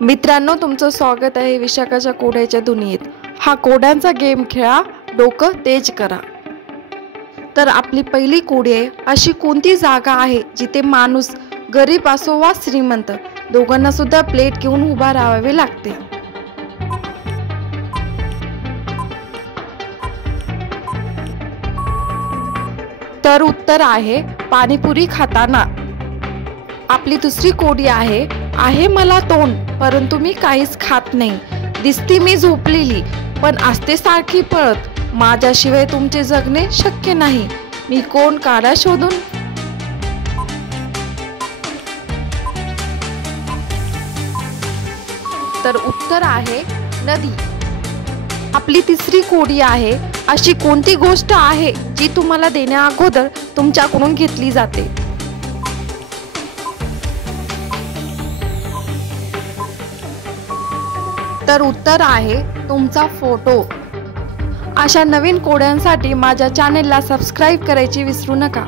मित्रांनो, तुमचं स्वागत आहे विशाखाच्या कोड्याच्या दुनियेत। हा कोड्यांचा गेम खेळा, डोकं तेज करा। तर आपली पहिली कोडी आहे, अशी कोणती जागा आहे जिथे माणूस गरीब असो वा श्रीमंत दोघांना सुद्धा प्लेट घेऊन उभा राहावे लागते। तर उत्तर आहे पाणीपुरी खाताना। आपली दुसरी कोडी आहे मला तोंड परंतु मी काहीच खात नाही। दिसती मी झोपलेली पण असते सारखी पळत। माझ्याशिवाय तुमचे जगणे शक्य नाही। मी कोण, काढा शोधून। तर उत्तर आहे नदी। आपली तिसरी कोडी आहे, अशी कोणती गोष्ट आहे जी तुम्हाला देण्या अगोदर तुमच्याकडून घेतली जाते। तर उत्तर आहे तुमचा फोटो। अशा नवीन कोड्यांसाठी माझ्या चॅनेलला सबस्क्राइब करायची विसरू नका।